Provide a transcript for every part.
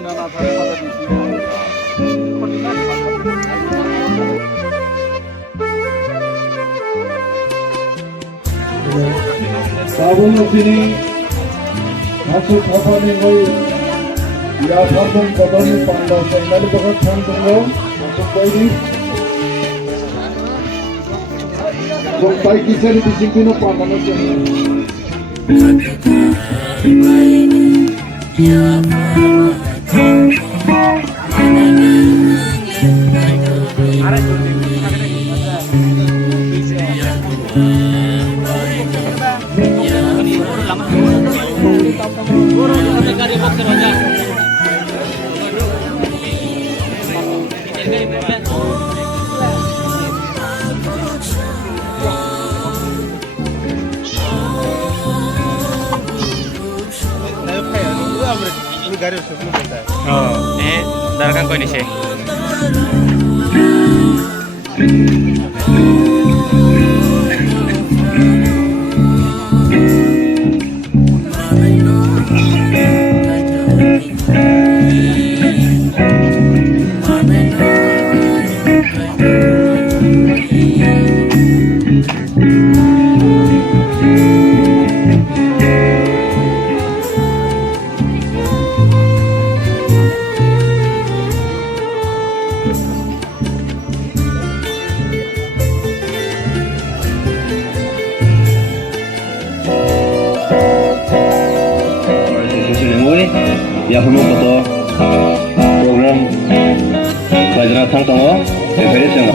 Sabun sini masuk apa nih boy? Ya sabun kotor nih pandai saya nggak dipakai cantum masuk boy ini. Sampai kisah di sini no pandai sih. Darkan kau ini sih. Ya perlu foto program pelajaran tangtongo referensi nggak?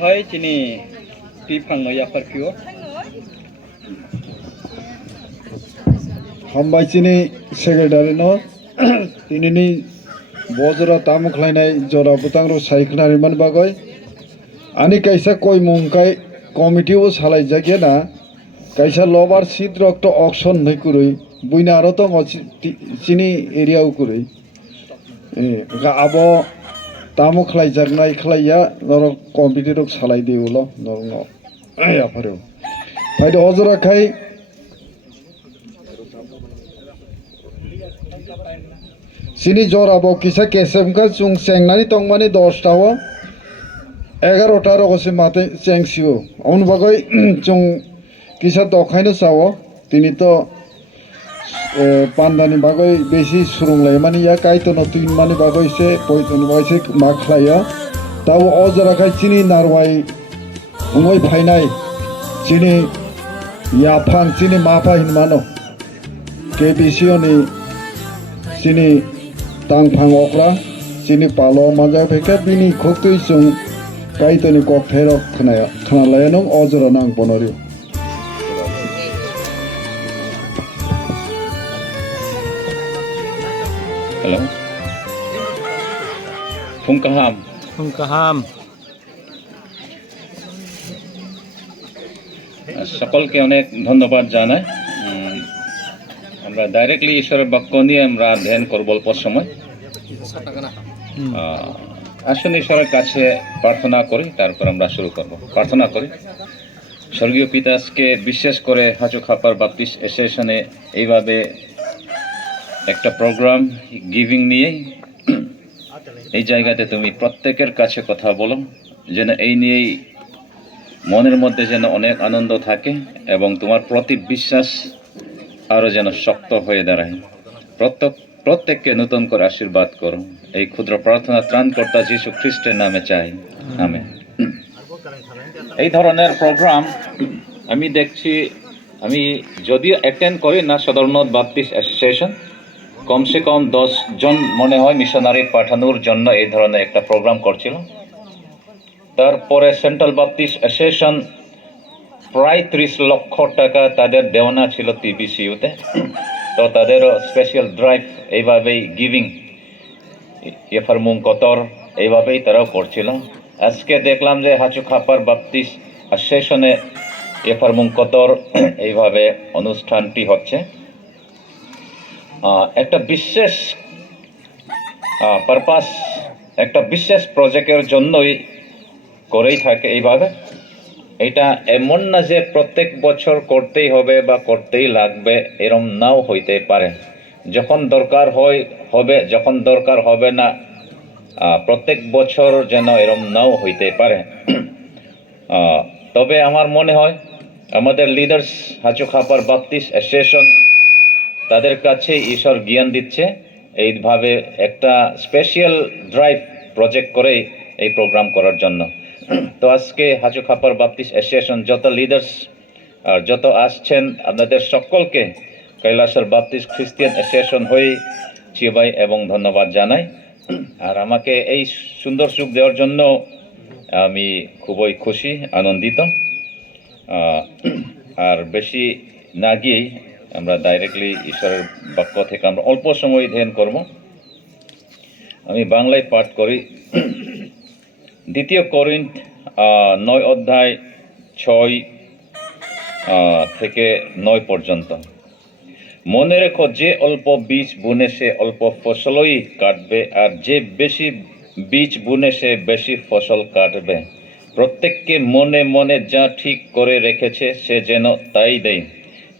Hai sini pipang ya perpio. Hambai sini secretary no ini ni bojora tamuk lainai jora butang ro saiknari man bagoi ani kaisa koi mungkai committee o salai jage na kaisa lobar seat rokto auction nai kurui buina aro to sini area u kurui ga abo tamuk khlai jagnai khlaiya noro committee rok salai deulo norno ya paro pai do ojora khai sini jor abo kisa kesemka chung sengnani tongmani 10 tawo 11টা রকম মাতে চেংসিও on বাগৈ চং কিসা দখাইনো চাও তিনি তো পান্দানি বাগৈ বেশি সুরংলাই মানে ইয়া কাইতনো তুই মানে বাগৈছে পয়তনি বাগৈছে মা খাইয়া তাও অজরাখাই চিনি নারওয়াই ওই ফাইনাই চিনি ইয়াফাং চিনি মাফা হিনমানো KBCOनि চিনি तांफां अक्रा चिनि पालो माजा फेके बिनि खोक्तुइ जों काइतनि ककथेर खोनालाया नों अजरा नां बनरियो হ্যালো ফুংকাহাম Fungkaham. সকলকে অনেক ধন্যবাদ জানাই আমরা ডাইরেক্টলি ঈশ্বরের বাক্য নিয়ে আমরা ধ্যান করব অল্প সময় আসুন ঈশ্বরের কাছে প্রার্থনা করি তারপর আমরা শুরু করব প্রার্থনা করি স্বর্গীয় পিতা আজকে বিশেষ করে হাজু খাপার বাপ্তিস্ম অ্যাসোসিয়েশনে এইভাবে একটা প্রোগ্রাম গিভিং নিয়ে এই জায়গাতে তুমি প্রত্যেকের কাছে কথা বলো যেন এই নিয়েই মনের মধ্যে যেন অনেক আনন্দ থাকে এবং তোমার প্রতি বিশ্বাস আরও যেন শক্ত হয়ে দাঁড়ায় প্রত্যেককে নতুন করে আশীর্বাদ করো এই ক্ষুদ্র প্রার্থনা ত্রাণকর্তা যীশু খ্রিস্টের নামে চাই আমেন এই ধরনের প্রোগ্রাম আমি দেখছি আমি যদিও অ্যাটেন্ড করি না সাধারণত বাপ্তিস্ম অ্যাসোসিয়েশন কমসে কম 10 জন মনে হয় মিশনারি পাঠানোর জন্য এই ধরনের একটা প্রোগ্রাম করছিল তারপরে সেন্ট্রাল বাপ্তিস্ম অ্যাসোসিয়েশন প্রায় 30 লক্ষ টাকা তাদের দেওনা ছিল TBCUতে তো তাদেরও স্পেশাল ড্রাইভ এইভাবেই গিভিং ইয়েফারমুং কতর এইভাবেই তারাও করছিল আজকে দেখলাম যে হাজু খাপার বাপ্তিস্ম অ্যাসোসিয়েশনে ইয়েফারমুং কতর এইভাবে অনুষ্ঠানটি হচ্ছে একটা বিশেষ পারপাস একটা বিশেষ প্রজেক্টের জন্যই করেই থাকে এইভাবে এটা এমন না যে প্রত্যেক বছর করতেই হবে বা করতেই লাগবে এরম নাও হইতে পারে যখন দরকার হবে যখন দরকার হবে না প্রত্যেক বছর যেন এরম নাও হইতে পারে তবে আমার মনে হয় আমাদের লিডার্স হাজু খাপার বাপ্তিস্ম অ্যাসোসিয়েশন তাদের কাছে ঈশ্বর জ্ঞান দিচ্ছে এইভাবে একটা স্পেশাল ড্রাইভ প্রজেক্ট করে এই প্রোগ্রাম করার জন্য তো আজকে হাজু খাপার বাপ্তিস্ম অ্যাসোসিয়েশন যত লিডার্স আর যত আসছেন আপনাদের সকলকে কৈলাসর বাপ্তিস্ম খ্রিস্টিয়ান অ্যাসোসিয়েশন হয়ে চিবাই এবং ধন্যবাদ জানাই আর আমাকে এই সুন্দর সুখ দেওয়ার জন্য আমি খুবই খুশি আনন্দিত আর বেশি না গিয়েই আমরা ডাইরেক্টলি ঈশ্বরের বাক্য থেকে আমরা অল্প সময় ধ্যান করব আমি বাংলায় পাঠ করি 2 কোরিন্থ 9 অধ্যায় 6 থেকে 9 পর্যন্ত মনে রেখো যে অল্প বীজ বুনে সে অল্প ফসলই কাটবে আর যে বেশি বীজ বুনে সে বেশি ফসল কাটবে প্রত্যেককে মনে মনে যা ঠিক করে রেখেছে সে যেন তাই দেয়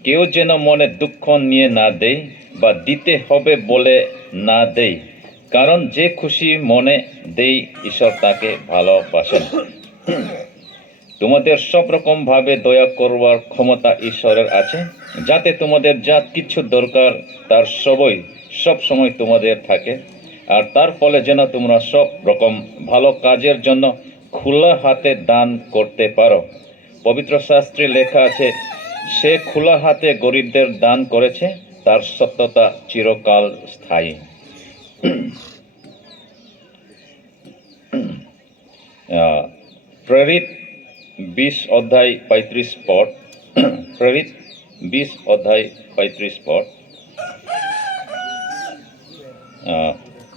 কেউ যেন মনে দুঃখ নিয়ে না দেয় বা দিতে হবে বলে না দেয় কারণ যে খুশি মনে দেয় ঈশ্বর তাকে ভালোবাসেন তোমাদের সব রকম ভাবে দয়া করবার ক্ষমতা ঈশ্বরের আছে যাতে তোমাদের যা কিছু দরকার তার সব সময় তোমাদের থাকে আর তার ফলে যেন তোমরা সব রকম ভালো কাজের জন্য খোলা হাতে দান করতে পারো পবিত্র শাস্ত্রে লেখা আছে সে খোলা হাতে গরিবদের দান করেছে তার সত্যতা চিরকাল স্থায়ী প্রেরিত 20 অধ্যায় 35 পদ প্রেরিত 20 অধ্যায় 35 পদ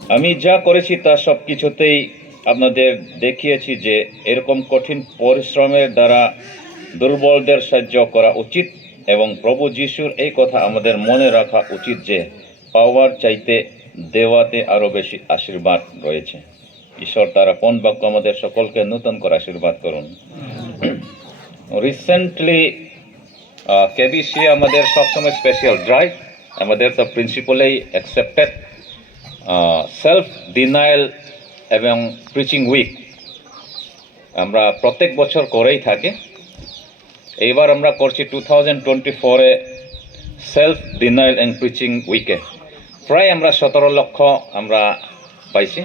আমি যা করেছি তা সব কিছুতেই আপনাদের দেখিয়েছি যে এরকম কঠিন পরিশ্রমের দ্বারা দুর্বলদের সাহায্য করা উচিত এবং প্রভু যিশুর এই কথা আমাদের মনে রাখা উচিত যে পাওয়ার চাইতে দেওয়াতে আরও বেশি আশীর্বাদ রয়েছে ঈশ্বর তারা কোন বাক্য আমাদের সকলকে নতুন করে আশীর্বাদ করুন রিসেন্টলি KBC আমাদের সবসময় স্পেশাল ড্রাইভ আমাদের তো প্রিন্সিপালেই অ্যাকসেপ্টেড সেলফ ডিনায়াল এবং প্রিচিং উইক আমরা প্রত্যেক বছর করেই থাকি। এইবার আমরা করছি 2024-এ সেলফ ডিনাইল অ্যান্ড প্রিচিং উইকে প্রায় আমরা 17 লক্ষ আমরা পাইছি।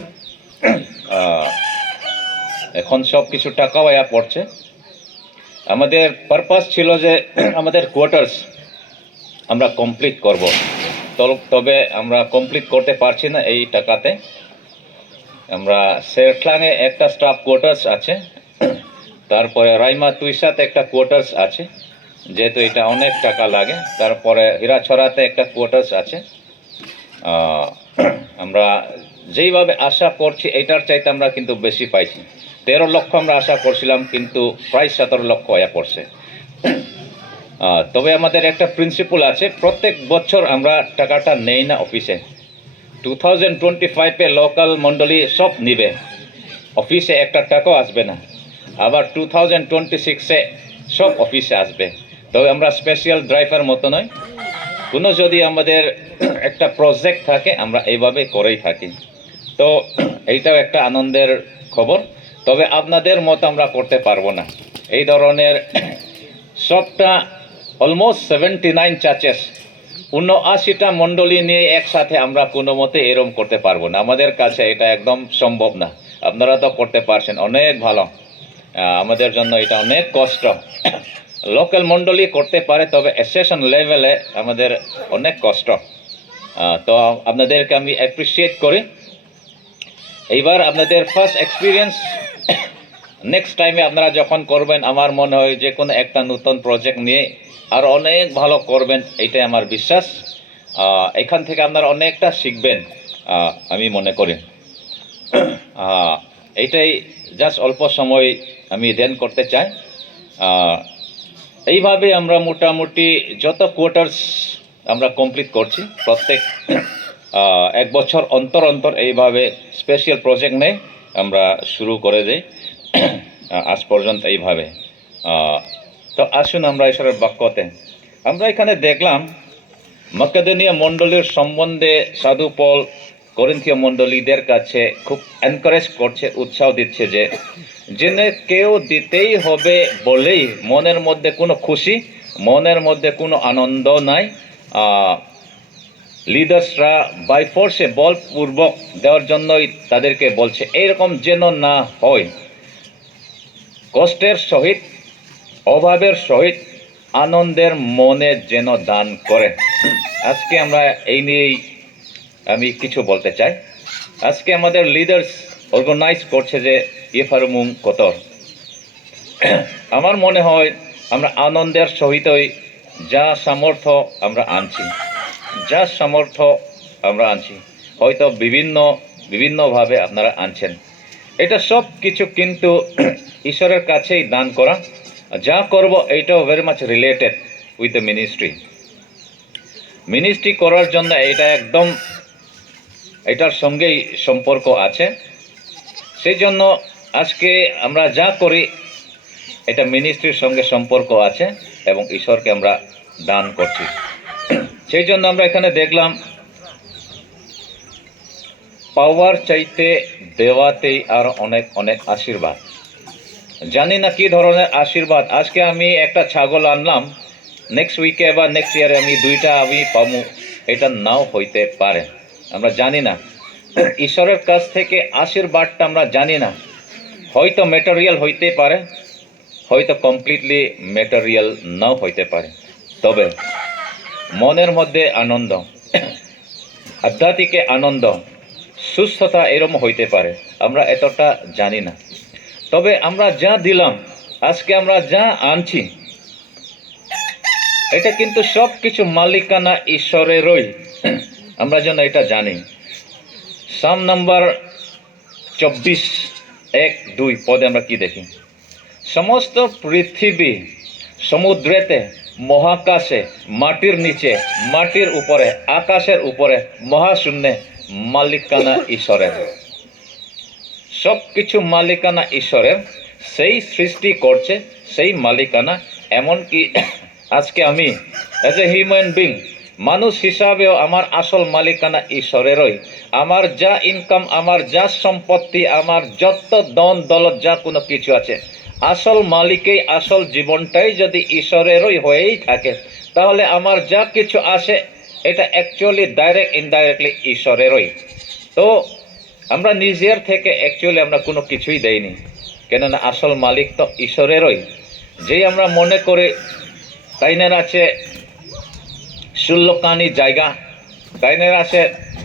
এখন সব কিছু টাকাও আয়া পড়ছে। আমাদের পারপাস ছিল যে আমাদের কোয়ার্টার্স আমরা কমপ্লিট করব, তবে আমরা কমপ্লিট করতে পারছি না এই টাকাতে। আমরা শেরখ্লাংয়ে একটা স্টাফ কোয়ার্টার্স আছে, তারপরে রাইমা তুইসাতে একটা কোয়ার্টার্স আছে, যেহেতু এটা অনেক টাকা লাগে। তারপরে হীরাছড়াতে একটা কোয়ার্টার্স আছে। আমরা যেইভাবে আশা করছি এটার চাইতে আমরা কিন্তু বেশি পাইছি। 13 লক্ষ আমরা আশা করছিলাম, কিন্তু প্রায় 17 লক্ষ আয়া পড়ছে। তবে আমাদের একটা প্রিন্সিপাল আছে, প্রত্যেক বছর আমরা টাকাটা নেই না অফিসে। 2025-এ লোকাল মণ্ডলী সব নিবে, অফিসে একটা টাকাও আসবে না। আবার 2026-এ সব অফিসে আসবে। তবে আমরা স্পেশাল ড্রাইভার মতো নয়, কোনো যদি আমাদের একটা প্রজেক্ট থাকে আমরা এইভাবে করেই থাকি। তো এইটাও একটা আনন্দের খবর। তবে আপনাদের মতো আমরা করতে পারবো না। এই ধরনের সবটা অলমোস্ট 79 চার্চেস, 79টা মণ্ডলী নিয়ে একসাথে আমরা কোনো মতে এরম করতে পারবো না। আমাদের কাছে এটা একদম সম্ভব না। আপনারা তো করতে পারছেন, অনেক ভালো। আমাদের জন্য এটা অনেক কষ্ট। লোকাল মণ্ডলী করতে পারে, তবে অ্যাসোসিয়েশন লেভেলে আমাদের অনেক কষ্ট। তো আপনাদেরকে আমি অ্যাপ্রিসিয়েট করি। এইবার আপনাদের ফার্স্ট এক্সপিরিয়েন্স, নেক্সট টাইমে আপনারা যখন করবেন আমার মনে হয় যে কোনো একটা নতুন প্রজেক্ট নিয়ে আর অনেক ভালো করবেন, এইটাই আমার বিশ্বাস। এখান থেকে আপনারা অনেকটা শিখবেন আমি মনে করি। এইটাই জাস্ট অল্প সময় আমি ধ্যান করতে চাই। এইভাবে আমরা মোটামুটি যত কোয়ার্টার্স আমরা কমপ্লিট করছি, প্রত্যেক 1 বছর অন্তর অন্তর এইভাবে স্পেশাল প্রজেক্ট নিয়ে আমরা শুরু করে দিই আজ পর্যন্ত এইভাবে। তো আসুন আমরা ঈশ্বরের বাক্যতে আমরা এখানে দেখলাম মক্কেদনিয়া মণ্ডলীর সম্বন্ধে সাধু পল করিন্থীয় মণ্ডলীদের কাছে খুব এনকারেজ করছে, উৎসাহ দিচ্ছে যে জেনে কেউ দিতেই হবে বলেই মনের মধ্যে কোনো খুশি, মনের মধ্যে কোনো আনন্দ নাই। লিডার্সরা বাই ফোর্সে বলপূর্বক দেওয়ার জন্যই তাদেরকে বলছে, এইরকম যেন না হয়। কষ্টের সহিত, অভাবের সহিত আনন্দের মনে যেন দান করে। আজকে আমরা এই নিয়েই আমি কিছু বলতে চাই। আজকে আমাদের লিডার্স অর্গানাইজ করছে যে ইফারমুং কতর। আমার মনে হয় আমরা আনন্দের সহিতই যা সামর্থ্য আমরা আনছি, যা সামর্থ্য আমরা আনছি, হয়তো বিভিন্নভাবে আপনারা আনছেন। এটা সব কিছু কিন্তু ঈশ্বরের কাছেই দান করা। যা করব এইটাও very much related with the ministry. Ministry করার জন্য এটা একদম এটার সঙ্গেই সম্পর্ক আছে। সেই জন্য আজকে আমরা যা করি এটা মিনিস্ট্রির সঙ্গে সম্পর্ক আছে এবং ঈশ্বরকে আমরা দান করছি। সেই জন্য আমরা এখানে দেখলাম পাওয়ার চাইতে দেওয়াতেই আর অনেক অনেক আশীর্বাদ। জানি না কি ধরনের আশীর্বাদ। আজকে আমি একটা ছাগল আনলাম, নেক্সট উইকে বা নেক্সট ইয়ারে আমি 2টা আমি পাবো, এটা নাও হইতে পারে। আমরা জানি না। ঈশ্বরের কাছ থেকে আশীর্বাদটা আমরা জানি না। হয়তো ম্যাটেরিয়াল হইতে পারে, হয়তো কমপ্লিটলি ম্যাটেরিয়াল নাও হইতে পারে। তবে মনের মধ্যে আনন্দ, আধ্যাত্মিক আনন্দ, সুস্থতা এরকম হইতে পারে। আমরা এতটা জানি না। তবে আমরা যা দিলাম, আজকে আমরা যা আনছি, এটা কিন্তু সব কিছু মালিকানা ঈশ্বরেরই। আমরা যেন এটা জানি। সাম নাম্বার 24:1-2 পদে আমরা কি দেখি? সমস্ত পৃথিবী, সমুদ্রেতে, মহাকাশে, মাটির নিচে, মাটির উপরে, আকাশের উপরে, মহাশূন্যে মালিকানা ঈশ্বরের। সব কিছু মালিকানা ঈশ্বরের। সেই সৃষ্টি করছে, সেই মালিকানা। এমনকি আজকে আমি অ্যাজ এ হিউম্যান বিং মানুষ হিসাবেও আমার আসল মালিকানা ঈশ্বরেরই। আমার যা ইনকাম, আমার যা সম্পত্তি, আমার যত ধন দৌলত যা কোনো কিছু আছে, আসল মালিকেই, আসল জীবনটাই যদি ঈশ্বরেরই হয়েই থাকে, তাহলে আমার যা কিছু আসে এটা অ্যাকচুয়ালি ডাইরেক্ট ইনডাইরেক্টলি ঈশ্বরেরই। তো আমরা নিজের থেকে অ্যাকচুয়ালি আমরা কোনো কিছুই দেইনি, কেননা আসল মালিক তো ঈশ্বরেরই। যেই আমরা মনে করি তাইনের আছে 16 কানি জায়গা, তাইনের আছে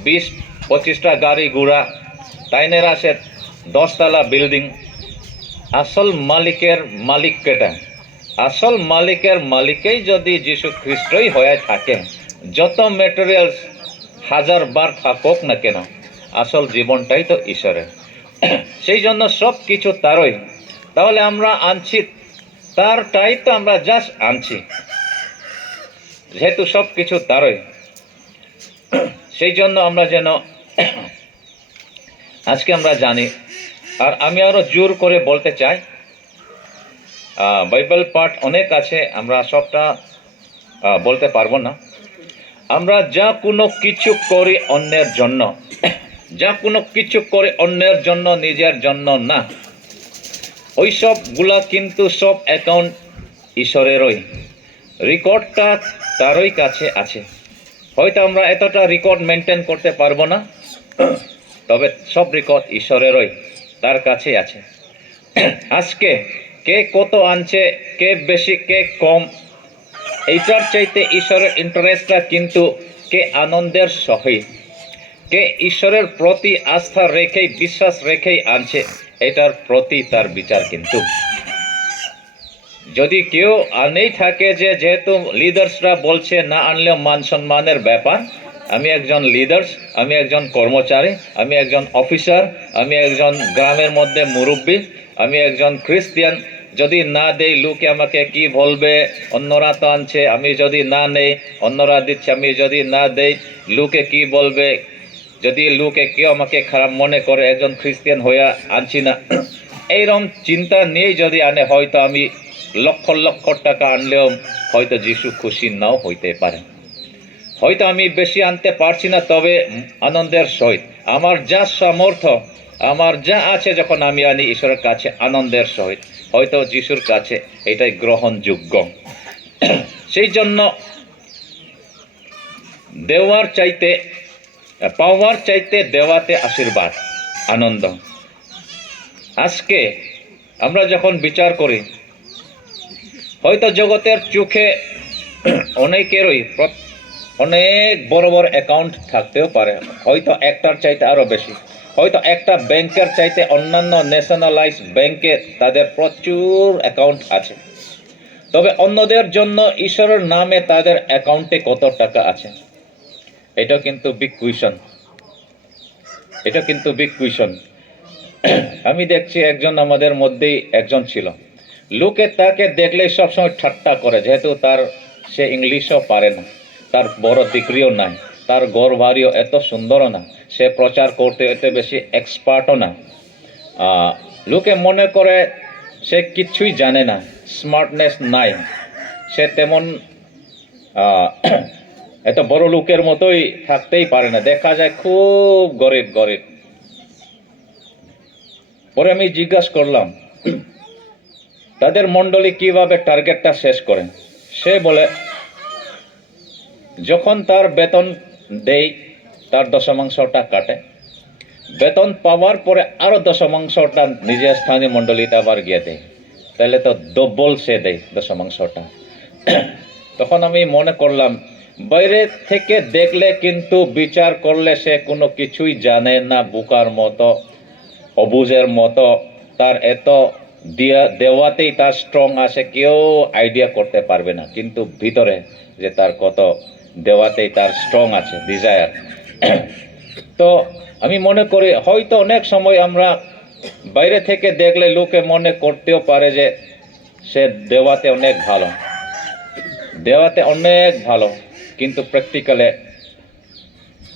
20-25টা গাড়ি ঘোড়া, তাইনের আছে 10 তলা বিল্ডিং, আসল মালিকের মালিক কেটা? আসল মালিকের মালিকেই যদি যীশু খ্রিস্টই হয়ে থাকে, যত মেটেরিয়ালস 1000 বার থাকুক না কেন, আসল জীবনটাই তো ঈশ্বরের। সেই জন্য সব কিছু তারই। তাহলে আমরা আনছি তারটাই, তো আমরা জাস্ট আনছি, যেহেতু সব কিছু তারই। সেই জন্য আমরা যেন আজকে আমরা জানি। আর আমি আরো জোর করে বলতে চাই, বাইবেল পাঠ অনেক আছে, আমরা সবটা বলতে পারবো না। আমরা যা কোনো কিছু করি অন্যের জন্য, যা কোনো কিছু করি অন্যের জন্য, নিজের জন্য না, ওই সবগুলা কিন্তু সব অ্যাকাউন্ট ঈশ্বরেরই। রেকর্ডটা তারই কাছে আছে। হয়তো আমরা এতটা রেকর্ড মেনটেন করতে পারবো না, তবে সব রেকর্ড ঈশ্বরেরই, তার কাছে আছে। আজকে কে কত আনছে, কে বেশি কে কম, এইটার চাইতে ঈশ্বরের ইন্টারেস্টটা কিন্তু কে আনন্দের সহিত, কে ঈশ্বরের প্রতি আস্থা রেখেই, বিশ্বাস রেখেই আনছে, এটার প্রতি তার বিচার। কিন্তু যদি কেউ আনেই থাকে, যে যেহেতু লিডার্সরা বলছে না আনলেও মান সম্মানের ব্যাপার, আমি একজন লিডার্স, আমি একজন কর্মচারী, আমি একজন অফিসার, আমি একজন গ্রামের মধ্যে মুরব্বী, আমি একজন খ্রিস্টিয়ান, যদি না দেই লোকে আমাকে কি বলবে, অন্যরা তো আনছে, আমি যদি না নেই অন্যরা দিচ্ছে, আমি যদি না দেই লোকে কি বলবে, যদি লোকে কেউ আমাকে খারাপ মনে করে একজন খ্রিস্টান হইয়া আনছি না, এইরকম চিন্তা নিয়েই যদি আনে, হয়তো আমি লক্ষ লক্ষ টাকা আনলেও হয়তো যিশু খুশি নাও হইতে পারে। হয়তো আমি বেশি আনতে পারছি না, তবে আনন্দের সহিত আমার যা সামর্থ্য, আমার যা আছে, যখন আমি আনি ঈশ্বরের কাছে আনন্দের সহিত, হয়তো যিশুর কাছে এটাই গ্রহণযোগ্য। সেই জন্য দেওয়ার চাইতে, পাওয়ার চাইতে দেওয়াতে আশীর্বাদ, আনন্দ। আজকে আমরা যখন বিচার করি, হয়তো জগতের চোখে অনেকেরই অনেক বড় বড় অ্যাকাউন্ট থাকতেও পারে, হয়তো একটার চাইতে আরো বেশি, হয়তো একটা ব্যাংকের চাইতে অন্যান্য ন্যাশনালাইজ ব্যাংকে তাদের প্রচুর অ্যাকাউন্ট আছে। তবে অন্যদের জন্য ঈশ্বরের নামে তাদের অ্যাকাউন্টে কত টাকা আছে, এটা কিন্তু বিগ কুয়েশন, এটা কিন্তু বিগ কুয়েশন। আমি দেখছি একজন আমাদের মধ্যেই একজন ছিল, লোকে তাকে দেখলে সবসময় ঠাট্টা করে, যেহেতু সে ইংলিশও পারে না, তার বড় ডিগ্রিও নাই, তার ঘর বাড়িও এত সুন্দরও না, সে প্রচার করতে এত বেশি এক্সপার্টও না। লোকে মনে করে সে কিচ্ছুই জানে না, স্মার্টনেস নাই, সে তেমন এত বড় লোকের মতোই থাকতেই পারে না, দেখা যায় খুব গরিব গরিব। পরে আমি জিজ্ঞাসা করলাম তাদের মণ্ডলী কিভাবে টার্গেটটা শেষ করেন। সে বলে, যখন তার বেতন দেই তার দশমাংশটা কাটে, বেতন পাওয়ার পরে আরো দশমাংশটা নিজের স্থানীয় মণ্ডলীতে আবার গিয়ে দেয়, তাহলে তো ডবল সে দেয় দশমাংশটা। তখন আমি মনে করলাম, বাইরে থেকে দেখলে কিন্তু বিচার করলে সে কোনো কিছুই জানে না, বোকার মতো, অবুঝের মতো, তার এত দেওয়াতেই তার স্ট্রং আছে, কেউ আইডিয়া করতে পারবে না, কিন্তু ভিতরে যে তার কত দেওয়াতেই তার স্ট্রং আছে, ডিজায়ার। তো আমি মনে করি হয়তো অনেক সময় আমরা বাইরে থেকে দেখলে লোকে মনে করতেও পারে যে সে দেওয়াতে অনেক ভালো, দেওয়াতে অনেক ভালো, কিন্তু প্র্যাকটিক্যালে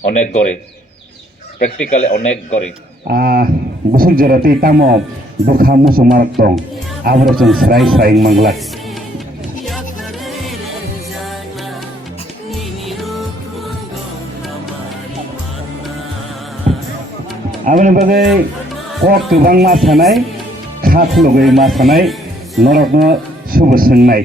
অনেক গরিব, প্র্যাকটিক্যালে অনেক গরিব। busuk joroti tamo bukha musu marak tong abro chung srai srai manglak आबोनि बागै कक गोबां मा थानाय खा खुलुगै मा थानाय नरकनो सुबो सोंनाय